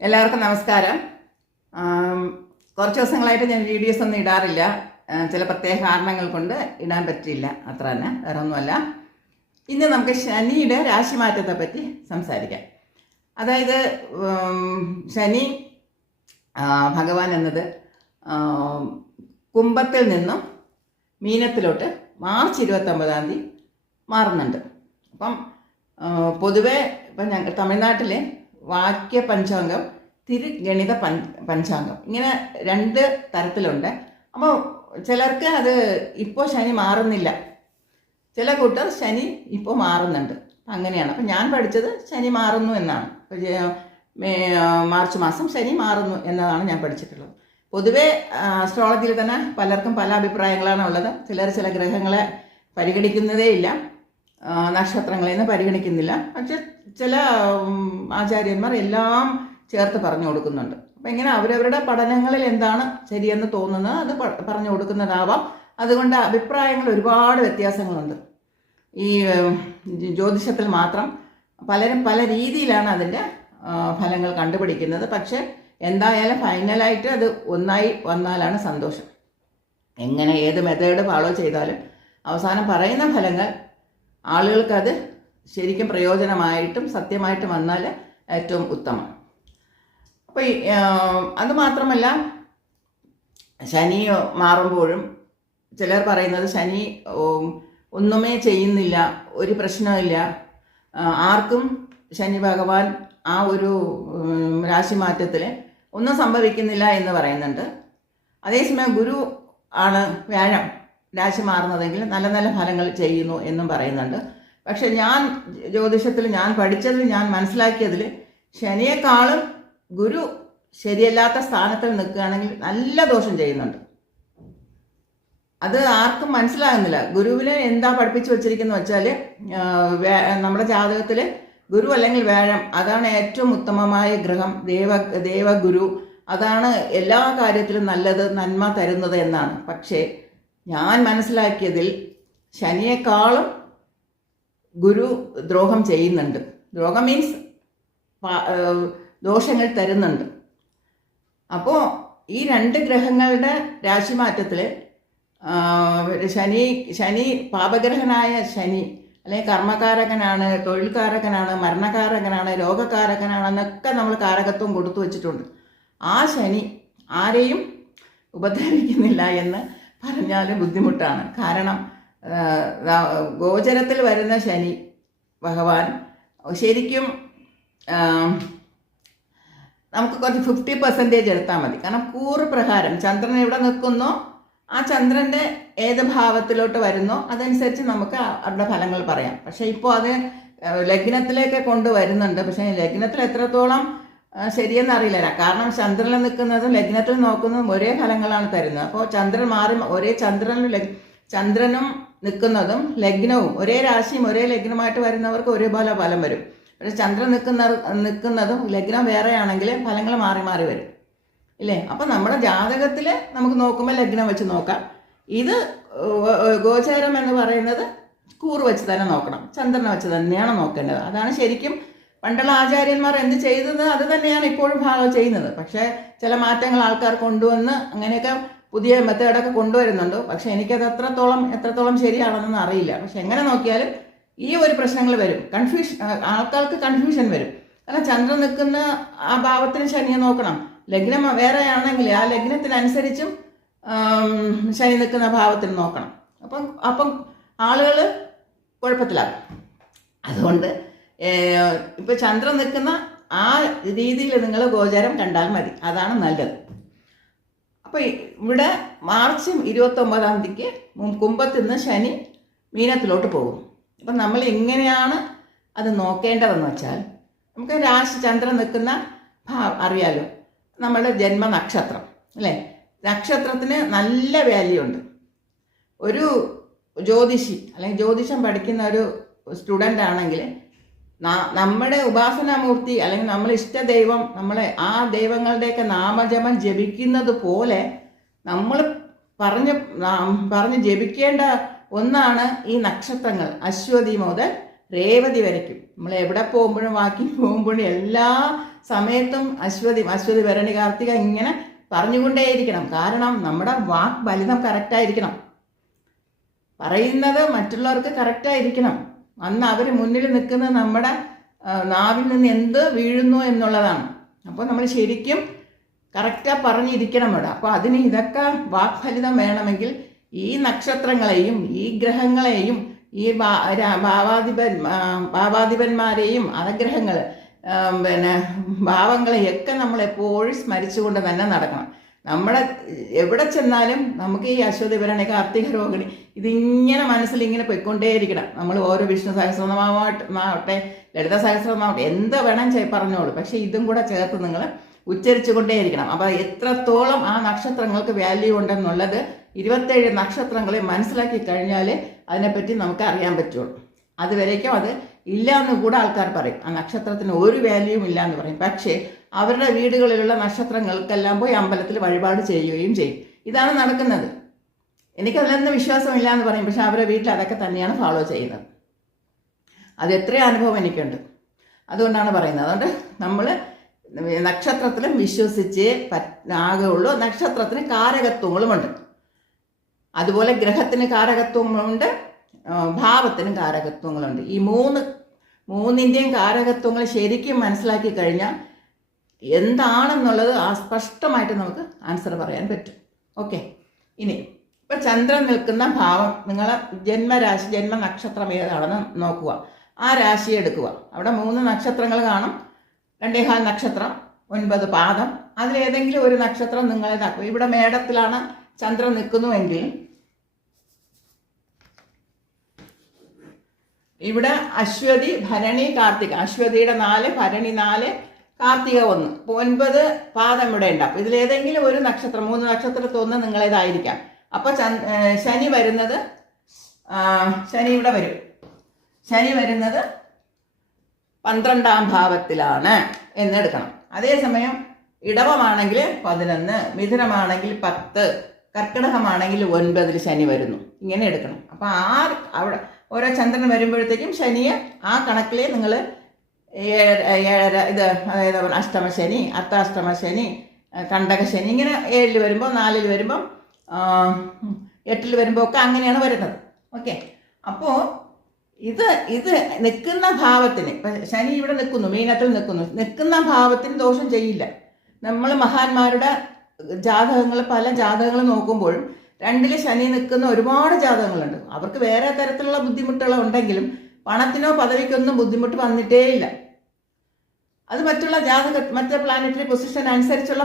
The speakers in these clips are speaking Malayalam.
എല്ലാവർക്കും നമസ്കാരം. കുറച്ച് ദിവസങ്ങളായിട്ട് ഞാൻ വീഡിയോസ് ഒന്നും ഇടാറില്ല. ചില പ്രത്യേക കാരണങ്ങൾ കൊണ്ട് ഇടാൻ പറ്റിയില്ല, അത്ര തന്നെ, വേറെ ഒന്നുമല്ല. ഇന്ന് നമുക്ക് ശനിയുടെ രാശിമാറ്റത്തെ പറ്റി സംസാരിക്കാം. അതായത് ശനി ഭഗവാൻ എന്നത് കുംഭത്തിൽ നിന്നും മീനത്തിലോട്ട് മാർച്ച് 29 തീയതി മാറുന്നുണ്ട്. അപ്പം പൊതുവെ ഇപ്പം ഞങ്ങൾ തമിഴ്നാട്ടിലെ വാക്യ പഞ്ചാംഗം, തിരുഗണിത പഞ്ചാംഗം, ഇങ്ങനെ 2 തരത്തിലുണ്ട്. അപ്പോൾ ചിലർക്ക് അത് ഇപ്പോൾ ശനി മാറുന്നില്ല, ചില കൂട്ടർ ശനി ഇപ്പോൾ മാറുന്നുണ്ട്, അങ്ങനെയാണ്. അപ്പം ഞാൻ പഠിച്ചത് ശനി മാറുന്നു എന്നാണ്. മാർച്ച് മാസം ശനി മാറുന്നു എന്നതാണ് ഞാൻ പഠിച്ചിട്ടുള്ളത്. പൊതുവെ അസ്ട്രോളജിയിൽ തന്നെ പലർക്കും പല അഭിപ്രായങ്ങളാണ് ഉള്ളത്. ചിലർ ചില ഗ്രഹങ്ങളെ പരിഗണിക്കുന്നതേ ഇല്ല, നക്ഷത്രങ്ങളിൽ നിന്ന് പരിഗണിക്കുന്നില്ല. പക്ഷെ ചില ആചാര്യന്മാർ എല്ലാം ചേർത്ത് പറഞ്ഞു കൊടുക്കുന്നുണ്ട്. അപ്പം ഇങ്ങനെ അവരവരുടെ പഠനങ്ങളിൽ എന്താണ് ശരിയെന്ന് തോന്നുന്നത് അത് പറഞ്ഞു കൊടുക്കുന്നതാവാം. അതുകൊണ്ട് അഭിപ്രായങ്ങൾ ഒരുപാട് വ്യത്യാസങ്ങളുണ്ട്. ഈ ജ്യോതിഷത്തിൽ മാത്രം പലരും പല രീതിയിലാണ് അതിൻ്റെ ഫലങ്ങൾ കണ്ടുപിടിക്കുന്നത്. പക്ഷെ എന്തായാലും ഫൈനലായിട്ട് അത് ഒന്നായി വന്നാലാണ് സന്തോഷം. എങ്ങനെ ഏത് മെത്തേഡ് ഫോളോ ചെയ്താലും അവസാനം പറയുന്ന ഫലങ്ങൾ ആളുകൾക്കത് ശരിക്കും പ്രയോജനമായിട്ടും സത്യമായിട്ടും വന്നാൽ ഏറ്റവും ഉത്തമം. അപ്പോൾ അതുമാത്രമല്ല, ശനി മാറുമ്പോഴും ചിലർ പറയുന്നത് ശനി ഒന്നുമേ ചെയ്യുന്നില്ല, ഒരു പ്രശ്നമില്ല, ആർക്കും ശനി ഭഗവാൻ ആ ഒരു രാശിമാറ്റത്തിൽ ഒന്നും സംഭവിക്കുന്നില്ല എന്ന് പറയുന്നുണ്ട്. അതേസമയം ഗുരു ആണ് വ്യാഴം രാശി മാറുന്നതെങ്കിൽ നല്ല നല്ല ഫലങ്ങൾ ചെയ്യുന്നു എന്നും പറയുന്നുണ്ട്. പക്ഷെ ഞാൻ ജ്യോതിഷത്തിൽ ഞാൻ പഠിച്ചതിൽ ഞാൻ മനസ്സിലാക്കിയതിൽ ശനിയെക്കാളും ഗുരു ശരിയല്ലാത്ത സ്ഥാനത്തിൽ നിൽക്കുകയാണെങ്കിൽ നല്ല ദോഷം ചെയ്യുന്നുണ്ട്. അത് ആർക്കും മനസ്സിലാകുന്നില്ല. ഗുരുവിനെ എന്താ പഠിപ്പിച്ചു വച്ചിരിക്കുന്നു വെച്ചാൽ, നമ്മുടെ ജാതകത്തിൽ ഗുരു അല്ലെങ്കിൽ വ്യാഴം അതാണ് ഏറ്റവും ഉത്തമമായ ഗ്രഹം, ദേവഗുരു, അതാണ് എല്ലാ കാര്യത്തിലും നല്ലത്, നന്മ തരുന്നത് എന്നാണ്. പക്ഷേ ഞാൻ മനസ്സിലാക്കിയതിൽ ശനിയെക്കാളും ഗുരു ദ്രോഹം ചെയ്യുന്നുണ്ട്. ദ്രോഹം മീൻസ് ദോഷങ്ങൾ തരുന്നുണ്ട്. അപ്പോൾ ഈ 2 ഗ്രഹങ്ങളുടെ രാശിമാറ്റത്തിൽ ശനി പാപഗ്രഹനായ ശനി, അല്ലെങ്കിൽ കർമ്മകാരകനാണ്, തൊഴിൽക്കാരകനാണ്, മരണകാരകനാണ്, രോഗകാരകനാണെന്നൊക്കെ നമ്മൾ കാരകത്വം കൊടുത്തു വച്ചിട്ടുണ്ട്. ആ ശനി ആരെയും ഉപദ്രവിക്കുന്നില്ല എന്ന് പറഞ്ഞാൽ ബുദ്ധിമുട്ടാണ്. കാരണം ഗോചരത്തിൽ വരുന്ന ശനി ഭഗവാൻ ശരിക്കും നമുക്ക് കുറച്ച് 50% എടുത്താൽ മതി. കാരണം കൂറ് പ്രകാരം ചന്ദ്രൻ എവിടെ നിൽക്കുന്നോ ആ ചന്ദ്രൻ്റെ ഏത് ഭാവത്തിലോട്ട് വരുന്നോ അതനുസരിച്ച് നമുക്ക് അവരുടെ ഫലങ്ങൾ പറയാം. പക്ഷേ ഇപ്പോൾ അത് ലഗ്നത്തിലേക്ക് കൊണ്ടുവരുന്നുണ്ട്. പക്ഷേ ലഗ്നത്തിൽ എത്രത്തോളം ശരിയെന്ന് അറിയില്ല. കാരണം ചന്ദ്രനിൽ നിൽക്കുന്നതും ലഗ്നത്തിൽ നോക്കുന്നതും ഒരേ ഫലങ്ങളാണ് തരുന്നത്. അപ്പോൾ ചന്ദ്രൻ മാറി ഒരേ ചന്ദ്രനും നിൽക്കുന്നതും ലഗ്നവും ഒരേ രാശിയും ഒരേ ലഗ്നമായിട്ട് വരുന്നവർക്ക് ഒരേപോലെ ഫലം വരും. പക്ഷെ ചന്ദ്രൻ നിൽക്കുന്നതും ലഗ്നം വേറെയാണെങ്കിൽ ഫലങ്ങൾ മാറി മാറി വരും, ഇല്ലേ? അപ്പം നമ്മുടെ ജാതകത്തിൽ നമുക്ക് നോക്കുമ്പോൾ ലഗ്നം വെച്ച് നോക്കാം. ഇത് ഗോചരം എന്ന് പറയുന്നത് കൂറ് വെച്ച് തന്നെ നോക്കണം, ചന്ദ്രനെ വെച്ച് തന്നെയാണ് നോക്കേണ്ടത്. അതാണ് ശരിക്കും പണ്ടുള്ള ആചാര്യന്മാർ എന്ത് ചെയ്തത് അത് തന്നെയാണ് ഇപ്പോഴും ഭാഗം ചെയ്യുന്നത്. പക്ഷേ ചില മാറ്റങ്ങൾ ആൾക്കാർ കൊണ്ടുവന്ന് അങ്ങനെയൊക്കെ പുതിയ മെത്തേഡൊക്കെ കൊണ്ടുവരുന്നുണ്ട്. പക്ഷെ എനിക്കത് എത്രത്തോളം ശരിയാണെന്നൊന്നും അറിയില്ല. പക്ഷെ എങ്ങനെ നോക്കിയാലും ഈ ഒരു പ്രശ്നങ്ങൾ വരും, ആൾക്കാർക്ക് കൺഫ്യൂഷൻ വരും. കാരണം ചന്ദ്രൻ നിൽക്കുന്ന ആ ഭാവത്തിന് ശനിയെ നോക്കണം, ലഗ്നം വേറെയാണെങ്കിൽ ആ ലഗ്നത്തിനനുസരിച്ചും ശനി നിൽക്കുന്ന ഭാവത്തിന് നോക്കണം. അപ്പം ആളുകൾ കുഴപ്പത്തിലാകും. അതുകൊണ്ട് ഇപ്പം ചന്ദ്രൻ നിൽക്കുന്ന ആ രീതിയിൽ നിങ്ങൾ ഗോചരം കണ്ടാൽ മതി, അതാണ് നല്ലത്. അപ്പോൾ ഇവിടെ മാർച്ച് 29 തീയതിക്ക് കുംഭത്തിൽ നിന്ന് ശനി മീനത്തിലോട്ട് പോകും. അപ്പം നമ്മൾ എങ്ങനെയാണ് അത് നോക്കേണ്ടതെന്ന് വെച്ചാൽ, നമുക്ക് രാശി ചന്ദ്രൻ നിൽക്കുന്ന അറിയാലോ, നമ്മുടെ ജന്മനക്ഷത്രം അല്ലേ? നക്ഷത്രത്തിന് നല്ല വാല്യൂ ഉണ്ട്. ഒരു ജ്യോതിഷി അല്ലെങ്കിൽ ജ്യോതിഷം പഠിക്കുന്ന ഒരു സ്റ്റുഡൻ്റ് ആണെങ്കിൽ നമ്മുടെ ഉപാസനാമൂർത്തി അല്ലെങ്കിൽ നമ്മൾ ഇഷ്ടദൈവം, നമ്മളെ ആ ദൈവങ്ങളുടെയൊക്കെ നാമജപം ജപിക്കുന്നത് പോലെ നമ്മൾ പറഞ്ഞ് ജപിക്കേണ്ട ഒന്നാണ് ഈ നക്ഷത്രങ്ങൾ. അശ്വതി മുതൽ രേവതി വരയ്ക്കും. നമ്മൾ എവിടെ പോകുമ്പോഴും വാക്കിംഗ് പോകുമ്പോഴും എല്ലാ സമയത്തും അശ്വതി ഭരണി കാർത്തിക ഇങ്ങനെ പറഞ്ഞുകൊണ്ടേയിരിക്കണം. കാരണം നമ്മുടെ വാക്ക് ഫലിതം കറക്റ്റായിരിക്കണം, പറയുന്നത് മറ്റുള്ളവർക്ക് കറക്റ്റായിരിക്കണം. അന്ന് അവർ മുന്നിൽ നിൽക്കുന്നത് നമ്മുടെ നാവിൽ നിന്ന് എന്ത് വീഴുന്നു എന്നുള്ളതാണ്. അപ്പോൾ നമ്മൾ ശരിക്കും കറക്റ്റായി പറഞ്ഞിരിക്കണം ഇവിടെ. അപ്പോൾ അതിന് ഇതൊക്കെ വാക്ഫലിതം വേണമെങ്കിൽ ഈ നക്ഷത്രങ്ങളെയും ഈ ഗ്രഹങ്ങളെയും ഈ ഭാവാധിപന്മാരെയും അനഗ്രഹങ്ങൾ പിന്നെ ഭാവങ്ങളെയൊക്കെ നമ്മൾ എപ്പോഴും സ്മരിച്ചുകൊണ്ട് തന്നെ നടക്കണം. നമ്മളെ എവിടെ ചെന്നാലും നമുക്ക് ഈ അശ്വതി ഭരണി കാർത്തിക രോഹിണി ഇതിങ്ങനെ മനസ്സിൽ ഇങ്ങനെ പോയിക്കൊണ്ടേയിരിക്കണം. നമ്മൾ ഓരോ വിഷ്ണു സഹസ്രനാമാവട്ടെ ലളിത സഹസ്രനാമാവട്ടെ എന്താ വേണം പറഞ്ഞോളൂ, പക്ഷേ ഇതും കൂടെ ചേർത്ത് നിങ്ങൾ ഉച്ചരിച്ചു കൊണ്ടേയിരിക്കണം. അപ്പോൾ എത്രത്തോളം ആ നക്ഷത്രങ്ങൾക്ക് വാല്യൂ ഉണ്ടെന്നുള്ളത് 27 നക്ഷത്രങ്ങളെ മനസ്സിലാക്കി കഴിഞ്ഞാൽ അതിനെപ്പറ്റി നമുക്ക് അറിയാൻ പറ്റുള്ളൂ. അതുവരേക്കും അത് ഇല്ല എന്ന് കൂടെ ആൾക്കാർ പറയും, ആ നക്ഷത്രത്തിന് ഒരു വാല്യൂവും ഇല്ല എന്ന് പറയും. പക്ഷേ അവരുടെ വീടുകളിലുള്ള നക്ഷത്രങ്ങൾക്കെല്ലാം പോയി അമ്പലത്തിൽ വഴിപാട് ചെയ്യുകയും ചെയ്യും. ഇതാണ് നടക്കുന്നത്. എനിക്കതിലൊന്നും വിശ്വാസമില്ല എന്ന് പറയും, പക്ഷെ അവരുടെ വീട്ടിൽ അതൊക്കെ തന്നെയാണ് ഫോളോ ചെയ്യുന്നത്. അത് എത്രയോ അനുഭവം എനിക്കുണ്ട്. അതുകൊണ്ടാണ് പറയുന്നത്. അതുകൊണ്ട് നമ്മൾ നക്ഷത്രത്തിലും വിശ്വസിച്ചേ ആകുള്ളൂ. നക്ഷത്രത്തിന് കാരകത്വങ്ങളുമുണ്ട്, അതുപോലെ ഗ്രഹത്തിന് കാരകത്വങ്ങളുണ്ട്, ഭാവത്തിനും കാരകത്വങ്ങളുണ്ട്. ഈ മൂന്നിൻ്റെയും കാരകത്വങ്ങൾ ശരിക്കും മനസ്സിലാക്കി കഴിഞ്ഞാൽ എന്താണെന്നുള്ളത് സ്പഷ്ടമായിട്ട് നമുക്ക് ആൻസർ പറയാൻ പറ്റും. ഓക്കെ, ഇനി ഇപ്പം ചന്ദ്രൻ നിൽക്കുന്ന ഭാവം നിങ്ങളെ ജന്മരാശി ജന്മനക്ഷത്രം ഏതാണെന്ന് നോക്കുക. ആ രാശി എടുക്കുക. അവിടെ 3 നക്ഷത്രങ്ങൾ കാണും. 2.25 നക്ഷത്രം, 9 പാദം. അതിലേതെങ്കിലും ഒരു നക്ഷത്രം നിങ്ങളേതാക്കുക. ഇവിടെ മേടത്തിലാണ് ചന്ദ്രൻ നിൽക്കുന്നുവെങ്കിൽ ഇവിടെ അശ്വതി ഭരണി കാർത്തിക, അശ്വതിയുടെ 4, ഭരണി 4, കാർത്തിക 1, 9 പാദം ഇവിടെ ഉണ്ട്. അപ്പോൾ ഇതിലേതെങ്കിലും ഒരു നക്ഷത്രം, 3 നക്ഷത്രത്തൊന്ന് നിങ്ങളേതായിരിക്കാം. അപ്പോൾ ശനി വരുന്നത് ശനി ഇവിടെ വരും. ശനി വരുന്നത് 12ാം ഭാവത്തിലാണ് എന്നെടുക്കണം. അതേസമയം ഇടവമാണെങ്കിൽ 11, മിഥുനമാണെങ്കിൽ 10, കർക്കിടകമാണെങ്കിൽ 9 ശനി വരുന്നു. ഇങ്ങനെ എടുക്കണം. അപ്പോൾ അവിടെ ഓരോ ചന്ദ്രൻ വരുമ്പോഴത്തേക്കും ശനിയെ ആ കണക്കിൽ നിങ്ങൾ ഇത് അതായത് അഷ്ടമശനി, അർദ്ധാഷ്ടമശനി, കണ്ടകശനി ഇങ്ങനെ 7 വരുമ്പോൾ 4 വരുമ്പം 8 വരുമ്പോൾ ഒക്കെ അങ്ങനെയാണ് വരുന്നത്. ഓക്കെ, അപ്പോൾ ഇത് നിൽക്കുന്ന ഭാവത്തിന് ഇപ്പം ശനി ഇവിടെ നിൽക്കുന്നു, മീനത്തിൽ നിൽക്കുന്ന ഭാവത്തിന് ദോഷം ചെയ്യില്ല. നമ്മൾ മഹാന്മാരുടെ ജാതകങ്ങൾ പല ജാതകങ്ങൾ നോക്കുമ്പോഴും 2 ശനി നിൽക്കുന്ന ഒരുപാട് ജാതകങ്ങളുണ്ട്. അവർക്ക് വേറെ തരത്തിലുള്ള ബുദ്ധിമുട്ടുകൾ ഉണ്ടെങ്കിലും പണത്തിനോ പദവിക്കൊന്നും ബുദ്ധിമുട്ട് വന്നിട്ടേ ഇല്ല. അത് മറ്റേ പ്ലാനറ്ററി പൊസിഷൻ അനുസരിച്ചുള്ള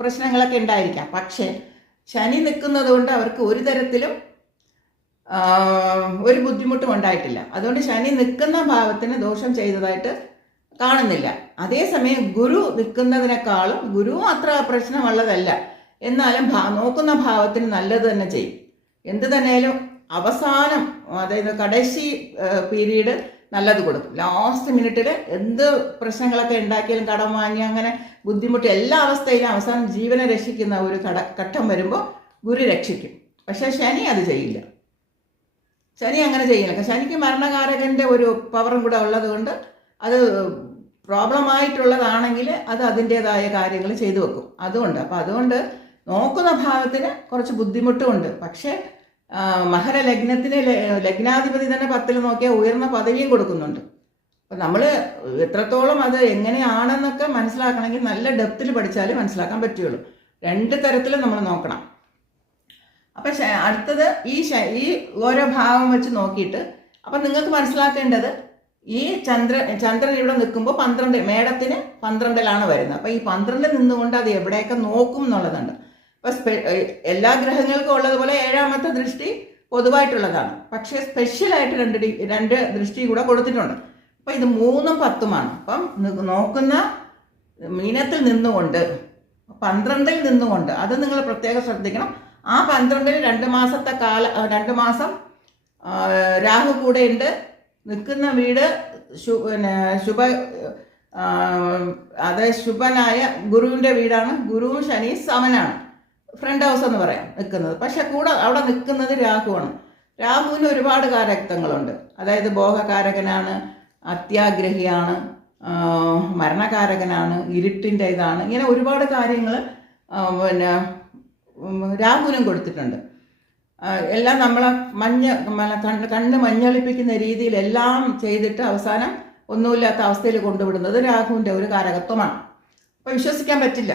പ്രശ്നങ്ങളൊക്കെ ഉണ്ടായിരിക്കാം. പക്ഷേ ശനി നിൽക്കുന്നത് കൊണ്ട് അവർക്ക് ഒരു തരത്തിലും ഒരു ബുദ്ധിമുട്ടും ഉണ്ടായിട്ടില്ല. അതുകൊണ്ട് ശനി നിൽക്കുന്ന ഭാവത്തിന് ദോഷം ചെയ്തതായിട്ട് കാണുന്നില്ല. അതേസമയം ഗുരു നിൽക്കുന്നതിനേക്കാളും ഗുരു അത്ര പ്രശ്നമുള്ളതല്ല. എന്നാലും നോക്കുന്ന ഭാവത്തിന് നല്ലത് തന്നെ ചെയ്യും. എന്ത് തന്നെയാലും അവസാനം, അതായത് കടശി പീരീഡ് നല്ലത് കൊടുക്കും. ലാസ്റ്റ് മിനിറ്റിൽ എന്ത് പ്രശ്നങ്ങളൊക്കെ ഉണ്ടാക്കിയാലും കടം വാങ്ങി അങ്ങനെ ബുദ്ധിമുട്ട് എല്ലാ അവസ്ഥയിലും അവസാനം ജീവനെ രക്ഷിക്കുന്ന ഒരു ഘട്ടം വരുമ്പോൾ ഗുരു രക്ഷിക്കും. പക്ഷേ ശനി അത് ചെയ്യില്ല. ശനി അങ്ങനെ ചെയ്യില്ല. ശനിക്ക് മരണകാരകൻ്റെ ഒരു പവറും കൂടെ ഉള്ളത് കൊണ്ട് അത് പ്രോബ്ലമായിട്ടുള്ളതാണെങ്കിൽ അത് അതിൻ്റേതായ കാര്യങ്ങൾ ചെയ്തു വെക്കും. അതുകൊണ്ട് നോക്കുന്ന ഭാവത്തിന് കുറച്ച് ബുദ്ധിമുട്ടുമുണ്ട്. പക്ഷേ മകരലഗ്നത്തിന് ലഗ്നാധിപതി തന്നെ 10 നോക്കിയാൽ ഉയർന്ന പദവിയും കൊടുക്കുന്നുണ്ട്. അപ്പം നമ്മൾ എത്രത്തോളം അത് എങ്ങനെയാണെന്നൊക്കെ മനസ്സിലാക്കണമെങ്കിൽ നല്ല ഡെപ്തിൽ പഠിച്ചാലേ മനസ്സിലാക്കാൻ പറ്റുള്ളൂ. 2 തരത്തിലും നമ്മൾ നോക്കണം. അപ്പം അടുത്തത് ഈ ഓരോ ഭാവം വെച്ച് നോക്കിയിട്ട് അപ്പം നിങ്ങൾക്ക് മനസ്സിലാക്കേണ്ടത് ഈ ചന്ദ്രൻ ഇവിടെ നിൽക്കുമ്പോൾ 12 മേടത്തിന് 12ലാണ് വരുന്നത്. അപ്പം ഈ 12 നിന്നുകൊണ്ട് അത് എവിടെയൊക്കെ നോക്കും എന്നുള്ളതുണ്ട്. അപ്പം എല്ലാ ഗ്രഹങ്ങൾക്കും ഉള്ളതുപോലെ 7ാമത്തെ ദൃഷ്ടി പൊതുവായിട്ടുള്ളതാണ്. പക്ഷേ സ്പെഷ്യലായിട്ട് 2 ദൃഷ്ടി കൂടെ കൊടുത്തിട്ടുണ്ട്. അപ്പം ഇത് 3ഉം 10ഉമാണ്. അപ്പം നോക്കുന്ന മീനത്തിൽ നിന്നുകൊണ്ട് 12ൽ നിന്നുകൊണ്ട് അത് നിങ്ങൾ പ്രത്യേകം ശ്രദ്ധിക്കണം. ആ 12ൽ 2 മാസം രാഹു കൂടെ ഉണ്ട്. നിൽക്കുന്ന വീട് ശുഭനായ ഗുരുവിൻ്റെ വീടാണ്. ഗുരുവും ശനി സമനാണ്, ഫ്രണ്ട് ഹൗസ് എന്ന് പറയാം നിൽക്കുന്നത്. പക്ഷെ കൂടെ അവിടെ നിൽക്കുന്നത് രാഹുവാണ്. രാഹുവിന് ഒരുപാട് കാരകത്വങ്ങളുണ്ട്. അതായത് ഭോഗകാരകനാണ്, അത്യാഗ്രഹിയാണ്, മരണകാരകനാണ്, ഇരുട്ടിൻ്റെ ഇതാണ്, ഇങ്ങനെ ഒരുപാട് കാര്യങ്ങൾ പിന്നെ രാഹുവിനും കൊടുത്തിട്ടുണ്ട്. എല്ലാം നമ്മളെ കണ്ണ് മഞ്ഞളിപ്പിക്കുന്ന രീതിയിൽ എല്ലാം ചെയ്തിട്ട് അവസാനം ഒന്നുമില്ലാത്ത അവസ്ഥയിൽ കൊണ്ടുവിടുന്നത് രാഹുവിൻ്റെ ഒരു കാരകത്വമാണ്. അപ്പോൾ വിശ്വസിക്കാൻ പറ്റില്ല.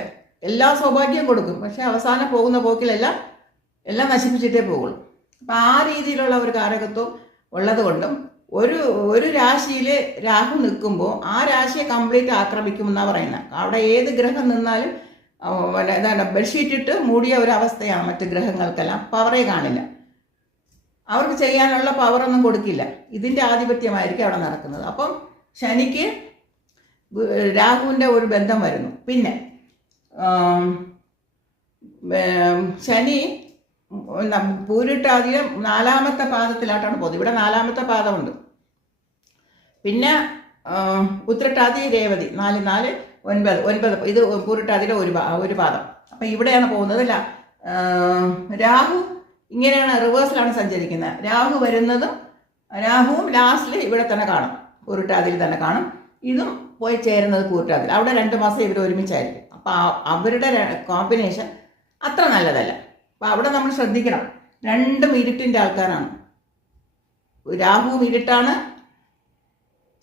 എല്ലാ സൗഭാഗ്യം കൊടുക്കും, പക്ഷെ അവസാനം പോകുന്ന പോക്കിലെല്ലാം നശിപ്പിച്ചിട്ടേ പോകുള്ളൂ. അപ്പം ആ രീതിയിലുള്ള ഒരു കാരകത്വം ഉള്ളത് കൊണ്ടും ഒരു രാശിയിൽ രാഹു നിൽക്കുമ്പോൾ ആ രാശിയെ കംപ്ലീറ്റ് ആക്രമിക്കുമെന്നാണ് പറയുന്നത്. അവിടെ ഏത് ഗ്രഹം നിന്നാലും എന്താണ് ബെഡ്ഷീറ്റ് ഇട്ട് മൂടിയ ഒരവസ്ഥയാണ് മറ്റ് ഗ്രഹങ്ങൾക്കെല്ലാം. പവറേ കാണില്ല, അവർക്ക് ചെയ്യാനുള്ള പവറൊന്നും കൊടുക്കില്ല. ഇതിൻ്റെ ആധിപത്യമായിരിക്കും അവിടെ നടക്കുന്നത്. അപ്പം ശനിക്ക് രാഹുവിൻ്റെ ഒരു ബന്ധം വരുന്നു. പിന്നെ ശനി പൂരിട്ടാതിയെ 4ാമത്തെ പാദത്തിലായിട്ടാണ് പോകുന്നത്. ഇവിടെ 4ാമത്തെ പാദമുണ്ട്. പിന്നെ ഉത്രട്ടാതി രേവതി 4, 4, 9 ഇത് പൂരിട്ടാതിയുടെ ഒരു പാദം. അപ്പം ഇവിടെയാണ് പോകുന്നത്. രാഹു ഇങ്ങനെയാണ്, റിവേഴ്സിലാണ് സഞ്ചരിക്കുന്നത്. രാഹുവും ലാസ്റ്റിൽ ഇവിടെ തന്നെ കാണും, പൂരിട്ടാതിയിൽ തന്നെ കാണും. ഇതും പോയി ചേരുന്നത് പൂരിട്ടാതിൽ. അവിടെ 2 മാസം ഇവർ ഒരുമിച്ചായിരിക്കും. അപ്പം അവരുടെ കോമ്പിനേഷൻ അത്ര നല്ലതല്ല. അപ്പം അവിടെ നമ്മൾ ശ്രദ്ധിക്കണം. രണ്ടും ഇരുട്ടിൻ്റെ ആൾക്കാരാണ്. രാഹുവും ഇരുട്ടാണ്,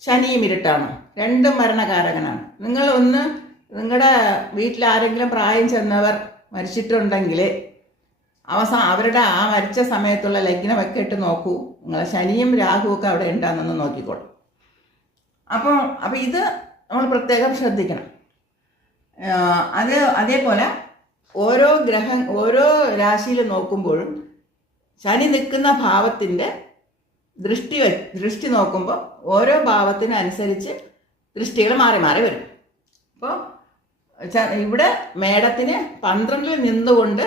ശനിയും ഇരുട്ടാണ്. രണ്ടും മരണകാരകനാണ്. നിങ്ങളുടെ വീട്ടിൽ ആരെങ്കിലും പ്രായം ചെന്നവർ മരിച്ചിട്ടുണ്ടെങ്കിൽ അവരുടെ ആ മരിച്ച സമയത്തുള്ള ലഗ്നമൊക്കെ ഇട്ട് നോക്കൂ. നിങ്ങളെ ശനിയും രാഹുവും ഒക്കെ അവിടെ ഉണ്ടാകുന്നെന്ന് നോക്കിക്കോളും. അപ്പോൾ ഇത് നമ്മൾ പ്രത്യേകം ശ്രദ്ധിക്കണം. അതേപോലെ ഓരോ രാശിയിൽ നോക്കുമ്പോഴും ശനി നിൽക്കുന്ന ഭാവത്തിൻ്റെ ദൃഷ്ടി നോക്കുമ്പോൾ ഓരോ ഭാവത്തിനനുസരിച്ച് ദൃഷ്ടികൾ മാറി മാറി വരും. അപ്പോൾ ഇവിടെ മേടത്തിന് 12 നിന്നുകൊണ്ട്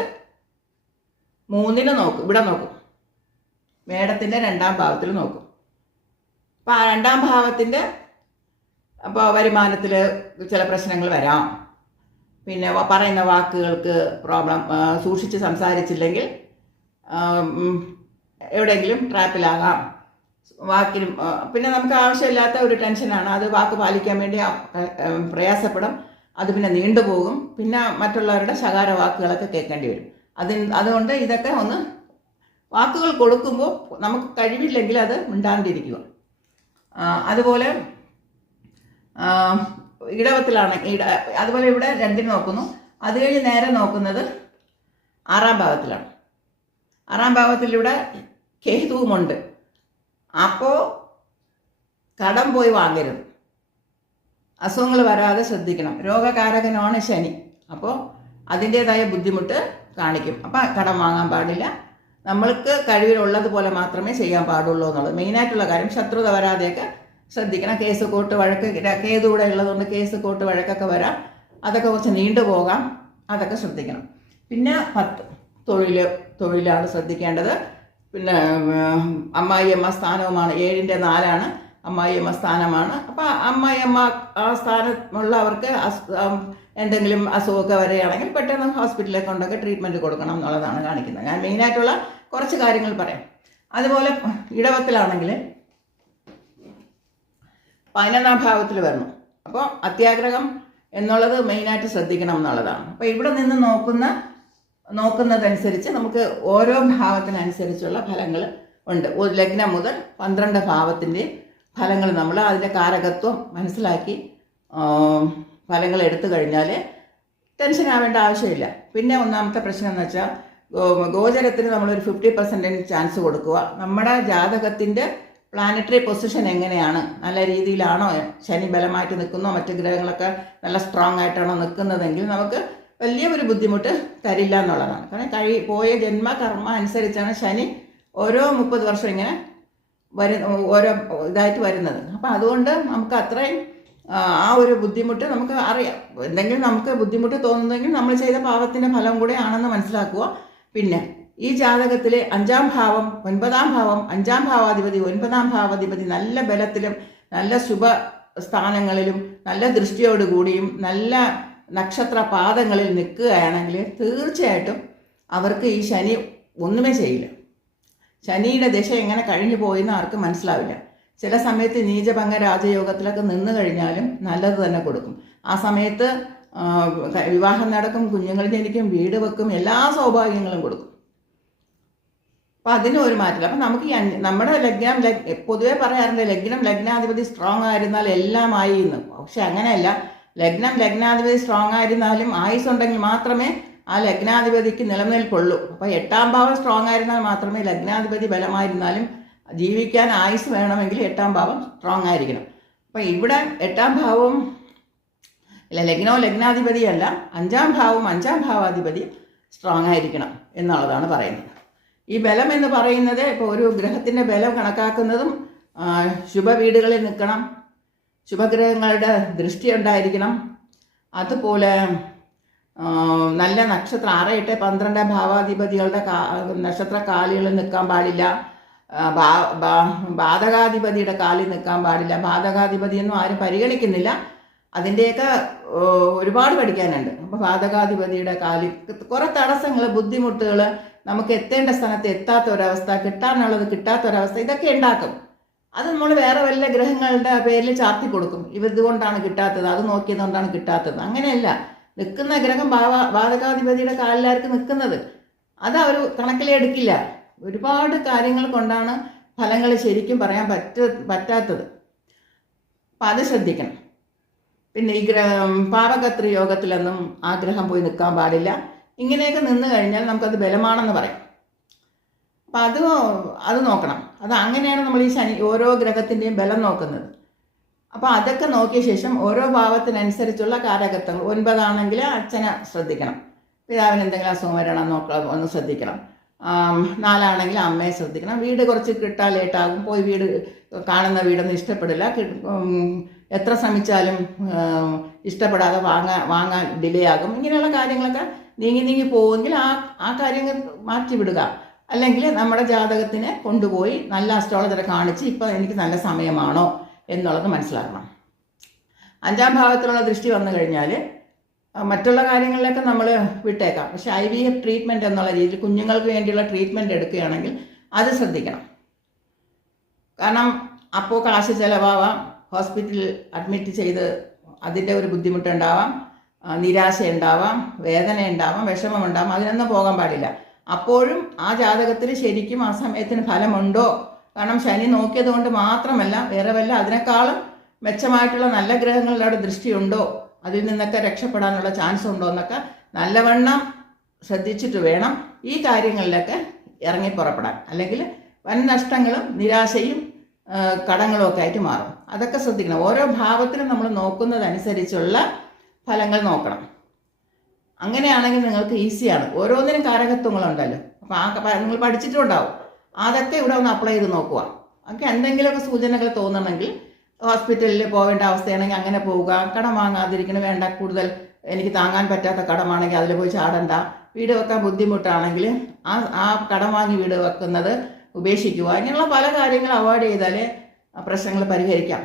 3 നോക്കും, ഇവിടെ നോക്കും. മേടത്തിൻ്റെ 2ാം ഭാവത്തിൽ നോക്കും. അപ്പോൾ ആ 2ാം ഭാവത്തിൻ്റെ അപ്പോൾ വരുമാനത്തിൽ ചില പ്രശ്നങ്ങൾ വരാം. പിന്നെ പറയുന്ന വാക്കുകൾക്ക് പ്രോബ്ലം, സൂക്ഷിച്ച് സംസാരിച്ചില്ലെങ്കിൽ എവിടെയെങ്കിലും ട്രാപ്പിലാകാം. വാക്കിനും പിന്നെ നമുക്ക് ആവശ്യമില്ലാത്ത ഒരു ടെൻഷനാണ്. അത് വാക്ക് പാലിക്കാൻ വേണ്ടി പ്രയാസപ്പെടും. അത് പിന്നെ നീണ്ടുപോകും. പിന്നെ മറ്റുള്ളവരുടെ ശകാര വാക്കുകളൊക്കെ കേൾക്കേണ്ടി വരും. അതുകൊണ്ട് ഇതൊക്കെ ഒന്ന് വാക്കുകൾ കൊടുക്കുമ്പോൾ നമുക്ക് കഴിവില്ലെങ്കിൽ അത് മിണ്ടാണ്ടിരിക്കുക. അതുപോലെ ഇടവത്തിലാണ്. അതുപോലെ ഇവിടെ 2 നോക്കുന്നു. അത് കഴിഞ്ഞ് നേരെ നോക്കുന്നത് 6ാം ഭാവത്തിലാണ്. 6ാം ഭാവത്തിലൂടെ കേതുവുമുണ്ട്. അപ്പോൾ കടം പോയി വാങ്ങരുത്, അസുഖങ്ങൾ വരാതെ ശ്രദ്ധിക്കണം. രോഗകാരകനാണ് ശനി. അപ്പോൾ അതിൻ്റേതായ ബുദ്ധിമുട്ട് കാണിക്കും. അപ്പം കടം വാങ്ങാൻ പാടില്ല. നമ്മൾക്ക് കഴിവിലുള്ളതുപോലെ മാത്രമേ ചെയ്യാൻ പാടുള്ളൂ എന്നുള്ളത് മെയിനായിട്ടുള്ള കാര്യം. ശത്രുത വരാതെയൊക്കെ ശ്രദ്ധിക്കണം. കേസ് കോർട്ട് വഴക്ക്, കേതു കൂടെ ഉള്ളതുകൊണ്ട് കേസ് കോർട്ട് വഴക്കൊക്കെ വരാം. അതൊക്കെ കുറച്ച് നീണ്ടുപോകാം. അതൊക്കെ ശ്രദ്ധിക്കണം. പിന്നെ 10 തൊഴിലാണ് ശ്രദ്ധിക്കേണ്ടത്. പിന്നെ അമ്മായിയമ്മ സ്ഥാനവുമാണ്. 7ന്റെ 4 അമ്മായിയമ്മ സ്ഥാനമാണ്. അപ്പോൾ അമ്മായിയമ്മ ആ സ്ഥാനമുള്ളവർക്ക് എന്തെങ്കിലും അസുഖമൊക്കെ വരികയാണെങ്കിൽ പെട്ടെന്ന് ഹോസ്പിറ്റലിലേക്ക് കൊണ്ടൊക്കെ ട്രീറ്റ്മെൻറ്റ് കൊടുക്കണം എന്നുള്ളതാണ് കാണിക്കുന്നത്. ഞാൻ മെയിനായിട്ടുള്ള കുറച്ച് കാര്യങ്ങൾ പറയാം. അതുപോലെ ഇടവത്തിലാണെങ്കിൽ 11ാം ഭാവത്തിൽ വരണം. അപ്പോൾ അത്യാഗ്രഹം എന്നുള്ളത് മെയിനായിട്ട് ശ്രദ്ധിക്കണം എന്നുള്ളതാണ്. അപ്പോൾ ഇവിടെ നിന്ന് നോക്കുന്നതനുസരിച്ച് നമുക്ക് ഓരോ ഭാവത്തിനനുസരിച്ചുള്ള ഫലങ്ങൾ ഉണ്ട്. ലഗ്നം മുതൽ 12 ഭാവത്തിൻ്റെ ഫലങ്ങൾ നമ്മൾ അതിൻ്റെ കാരകത്വം മനസ്സിലാക്കി ഫലങ്ങൾ എടുത്തു കഴിഞ്ഞാൽ ടെൻഷൻ ആവേണ്ട ആവശ്യമില്ല. പിന്നെ ഒന്നാമത്തെ പ്രശ്നം എന്ന് വെച്ചാൽ ഗോചരത്തിന് നമ്മളൊരു 50% ചാൻസ് കൊടുക്കുക. നമ്മുടെ ജാതകത്തിൻ്റെ പ്ലാനറ്ററി പൊസിഷൻ എങ്ങനെയാണ്, നല്ല രീതിയിലാണോ, ശനി ബലമായിട്ട് നിൽക്കുന്നോ, മറ്റ് ഗ്രഹങ്ങളൊക്കെ നല്ല സ്ട്രോങ് ആയിട്ടാണോ നിൽക്കുന്നതെങ്കിൽ നമുക്ക് വലിയ ഒരു ബുദ്ധിമുട്ട് തരില്ല എന്നുള്ളതാണ്. കാരണം പോയ ജന്മകർമ്മ അനുസരിച്ചാണ് ശനി ഓരോ 30 വർഷം ഇങ്ങനെ ഓരോ ഇതായിട്ട് വരുന്നത്. അപ്പം അതുകൊണ്ട് നമുക്ക് അത്രയും ആ ഒരു ബുദ്ധിമുട്ട് നമുക്ക് അറിയാം. എന്തെങ്കിലും നമുക്ക് ബുദ്ധിമുട്ട് തോന്നുന്നെങ്കിൽ നമ്മൾ ചെയ്ത പാപത്തിൻ്റെ ഫലം കൂടെ ആണെന്ന് മനസ്സിലാക്കുക. പിന്നെ ഈ ജാതകത്തിൽ 5ാം ഭാവം, 9ാം ഭാവം, 5ാം ഭാവാധിപതി, 9ാം ഭാവാധിപതി നല്ല ബലത്തിലും നല്ല ശുഭ സ്ഥാനങ്ങളിലും നല്ല ദൃഷ്ടിയോടുകൂടിയും നല്ല നക്ഷത്ര പാദങ്ങളിൽ നിൽക്കുകയാണെങ്കിൽ തീർച്ചയായിട്ടും അവർക്ക് ഈ ശനി ഒന്നുമേ ചെയ്യില്ല. ശനിയുടെ ദശ എങ്ങനെ കഴിഞ്ഞു പോയെന്ന് ആർക്കും മനസ്സിലാവില്ല. ചില സമയത്ത് നീചഭംഗ രാജയോഗത്തിലൊക്കെ നിന്ന് കഴിഞ്ഞാലും നല്ലത് തന്നെ കൊടുക്കും. ആ സമയത്ത് വിവാഹം നടക്കും, കുഞ്ഞുങ്ങൾ ജനിക്കും, വീട് വെക്കും, എല്ലാ സൗഭാഗ്യങ്ങളും കൊടുക്കും. അപ്പം അതിനും ഒരു മാറ്റില്ല. അപ്പം നമുക്ക് നമ്മുടെ പൊതുവെ പറയാറുണ്ട് ലഗ്നാധിപതി സ്ട്രോങ് ആയിരുന്നാൽ എല്ലാം ആയി എന്ന്. പക്ഷെ അങ്ങനെയല്ല. ലഗ്നാധിപതി സ്ട്രോങ് ആയിരുന്നാലും ആയുസ് ഉണ്ടെങ്കിൽ മാത്രമേ ആ ലഗ്നാധിപതിക്ക് നിലനിൽപ്പുള്ളൂ. അപ്പോൾ 8ാം ഭാവം സ്ട്രോങ് ആയിരുന്നാൽ മാത്രമേ ലഗ്നാധിപതി ബലമായിരുന്നാലും ജീവിക്കാൻ ആയുസ് വേണമെങ്കിൽ 8ാം ഭാവം സ്ട്രോങ് ആയിരിക്കണം. അപ്പം ഇവിടെ 8ാം ഭാവവും ലഗ്നാധിപതിയല്ല, 5ാം ഭാവവും 5ാം ഭാവാധിപതി സ്ട്രോങ് ആയിരിക്കണം എന്നുള്ളതാണ് പറയുന്നത്. ഈ ബലം എന്ന് പറയുന്നത് ഇപ്പോൾ ഒരു ഗ്രഹത്തിൻ്റെ ബലം കണക്കാക്കുന്നതും ശുഭവീടുകളിൽ നിൽക്കണം, ശുഭഗ്രഹങ്ങളുടെ ദൃഷ്ടി ഉണ്ടായിരിക്കണം, അതുപോലെ നല്ല നക്ഷത്രം 6, 8, 12 ഭാവാധിപതികളുടെ നക്ഷത്ര കാലുകളിൽ നിൽക്കാൻ പാടില്ല, ബാധകാധിപതിയുടെ കാലിൽ നിൽക്കാൻ പാടില്ല. ബാധകാധിപതിയൊന്നും ആരും പരിഗണിക്കുന്നില്ല, അതിൻ്റെയൊക്കെ ഒരുപാട് പഠിക്കാനുണ്ട്. അപ്പോൾ ബാധകാധിപതിയുടെ കാലിൽ കുറേ തടസ്സങ്ങൾ, ബുദ്ധിമുട്ടുകൾ, നമുക്ക് എത്തേണ്ട സ്ഥലത്ത് എത്താത്ത ഒരവസ്ഥ, കിട്ടാനുള്ളത് കിട്ടാത്തൊരവസ്ഥ, ഇതൊക്കെ ഉണ്ടാക്കും. അത് നമ്മൾ വേറെ വല്ല ഗ്രഹങ്ങളുടെ പേരിൽ ചാർത്തി കൊടുക്കും. ഇതുകൊണ്ടാണ് കിട്ടാത്തത്, അത് നോക്കിയതുകൊണ്ടാണ് കിട്ടാത്തത്. അങ്ങനെയല്ല. നിൽക്കുന്ന ഗ്രഹം ബാധകാധിപതിയുടെ കാലിലാർക്ക് നിൽക്കുന്നത് അത് അവർ കണക്കിലെടുക്കില്ല. ഒരുപാട് കാര്യങ്ങൾ കൊണ്ടാണ് ഫലങ്ങൾ ശരിക്കും പറയാൻ പറ്റാത്തത്. അപ്പം അത് ശ്രദ്ധിക്കണം. പിന്നെ ഈ പാപകത്രി യോഗത്തിലൊന്നും ആ ഗ്രഹം പോയി നിൽക്കാൻ പാടില്ല. ഇങ്ങനെയൊക്കെ നിന്ന് കഴിഞ്ഞാൽ നമുക്കത് ബലമാണെന്ന് പറയാം. അപ്പം അത് നോക്കണം. അത് അങ്ങനെയാണ് നമ്മൾ ഈ ഓരോ ഗ്രഹത്തിൻ്റെയും ബലം നോക്കുന്നത്. അപ്പോൾ അതൊക്കെ നോക്കിയ ശേഷം ഓരോ ഭാവത്തിനനുസരിച്ചുള്ള കാരകത്വങ്ങൾ. 9 ആണെങ്കിൽ അച്ഛനെ ശ്രദ്ധിക്കണം, പിതാവിന് എന്തെങ്കിലും അസുഖം വരണം ഒന്ന് ശ്രദ്ധിക്കണം. 4 ആണെങ്കിൽ അമ്മയെ ശ്രദ്ധിക്കണം. വീട് കുറച്ച് കിട്ടാൻ ലേറ്റാകും, പോയി വീട് കാണുന്ന വീടൊന്നും ഇഷ്ടപ്പെടില്ല, എത്ര ശ്രമിച്ചാലും ഇഷ്ടപ്പെടാതെ വാങ്ങാൻ ഡിലേ ആകും. ഇങ്ങനെയുള്ള കാര്യങ്ങളൊക്കെ നീങ്ങി പോവുമെങ്കിൽ ആ കാര്യങ്ങൾ മാറ്റിവിടുക. അല്ലെങ്കിൽ നമ്മുടെ ജാതകത്തിനെ കൊണ്ടുപോയി നല്ല അസ്ട്രോളജറെ കാണിച്ച് ഇപ്പം എനിക്ക് നല്ല സമയമാണോ എന്നുള്ളത് മനസ്സിലാക്കണം. 5ാം ഭാവത്തിലുള്ള ദൃഷ്ടി വന്നു കഴിഞ്ഞാൽ മറ്റുള്ള കാര്യങ്ങളിലൊക്കെ നമ്മൾ വിട്ടേക്കാം. പക്ഷെ IVF ട്രീറ്റ്മെൻറ്റ് എന്നുള്ള രീതിയിൽ കുഞ്ഞുങ്ങൾക്ക് വേണ്ടിയുള്ള ട്രീറ്റ്മെൻറ്റ് എടുക്കുകയാണെങ്കിൽ അത് ശ്രദ്ധിക്കണം. കാരണം അപ്പോൾ കാശ് ചിലവാവാം, ഹോസ്പിറ്റലിൽ അഡ്മിറ്റ് ചെയ്ത് അതിൻ്റെ ഒരു ബുദ്ധിമുട്ടുണ്ടാവാം, നിരാശ ഉണ്ടാവാം, വേദന ഉണ്ടാവാം, വിഷമമുണ്ടാവാം. അതിനൊന്നും പോകാൻ പാടില്ല. അപ്പോഴും ആ ജാതകത്തിൽ ശരിക്കും ആ സമയത്തിന് ഫലമുണ്ടോ? കാരണം ശനി നോക്കിയത് കൊണ്ട് മാത്രമല്ല, വേറെ വല്ല അതിനേക്കാളും മെച്ചമായിട്ടുള്ള നല്ല ഗ്രഹങ്ങളുടെ അവിടെ ദൃഷ്ടിയുണ്ടോ, അതിൽ നിന്നൊക്കെ രക്ഷപ്പെടാനുള്ള ചാൻസ് ഉണ്ടോ എന്നൊക്കെ നല്ലവണ്ണം ശ്രദ്ധിച്ചിട്ട് വേണം ഈ കാര്യങ്ങളിലൊക്കെ ഇറങ്ങി പുറപ്പെടാൻ. അല്ലെങ്കിൽ വൻ നഷ്ടങ്ങളും നിരാശയും കടങ്ങളും ഒക്കെ ആയിട്ട് മാറും. അതൊക്കെ ശ്രദ്ധിക്കണം. ഓരോ ഭാവത്തിനും നമ്മൾ നോക്കുന്നതനുസരിച്ചുള്ള ഫലങ്ങൾ നോക്കണം. അങ്ങനെയാണെങ്കിൽ നിങ്ങൾക്ക് ഈസിയാണ്. ഓരോന്നിനും കാരകത്വങ്ങളുണ്ടല്ലോ. അപ്പോൾ നിങ്ങൾ പഠിച്ചിട്ടുണ്ടാവും. അതൊക്കെ ഇവിടെ ഒന്ന് അപ്ലൈ ചെയ്ത് നോക്കുക. ഒക്കെ എന്തെങ്കിലുമൊക്കെ സൂചനകൾ തോന്നണമെങ്കിൽ ഹോസ്പിറ്റലിൽ പോവേണ്ട അവസ്ഥയാണെങ്കിൽ അങ്ങനെ പോവുക. കടം വാങ്ങാതിരിക്കണം. വേണ്ട, കൂടുതൽ എനിക്ക് താങ്ങാൻ പറ്റാത്ത കടമാണെങ്കിൽ അതിൽ പോയി ചാടണ്ട. വീട് വെക്കാൻ ബുദ്ധിമുട്ടാണെങ്കിൽ ആ കടം വാങ്ങി വീട് വെക്കുന്നത് ഉപേക്ഷിക്കുക. ഇങ്ങനെയുള്ള പല കാര്യങ്ങൾ അവോയ്ഡ് ചെയ്താലേ പ്രശ്നങ്ങൾ പരിഹരിക്കാം.